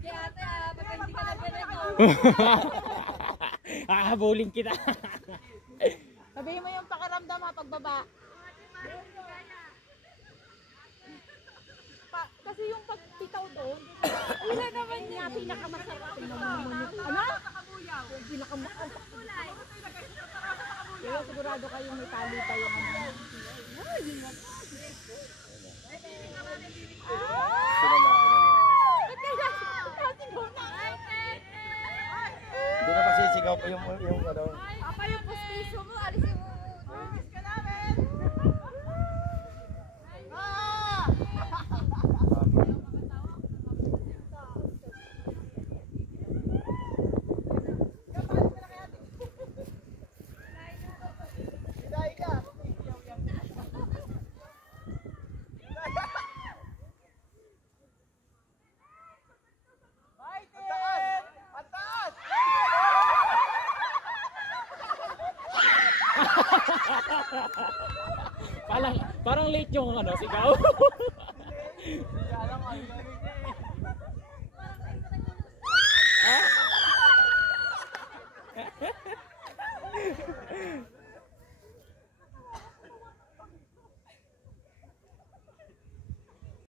Kaya ate, pag hindi ka naglalaro. Hahabulin kita. Sabihin mo yung pakiramdam ha, pagbaba. Kasi yung pagpitaw doon, wala naman niya pinakamasarap. Ano? Yung pinakamasarap. Kaya sigurado kayong may tali pa yung ano. Hindi na kasi sigaw pa yung ano. Apa yung pustiso mo, alisin mo. Pumis ka namin. Parang late yung ano, sigaw.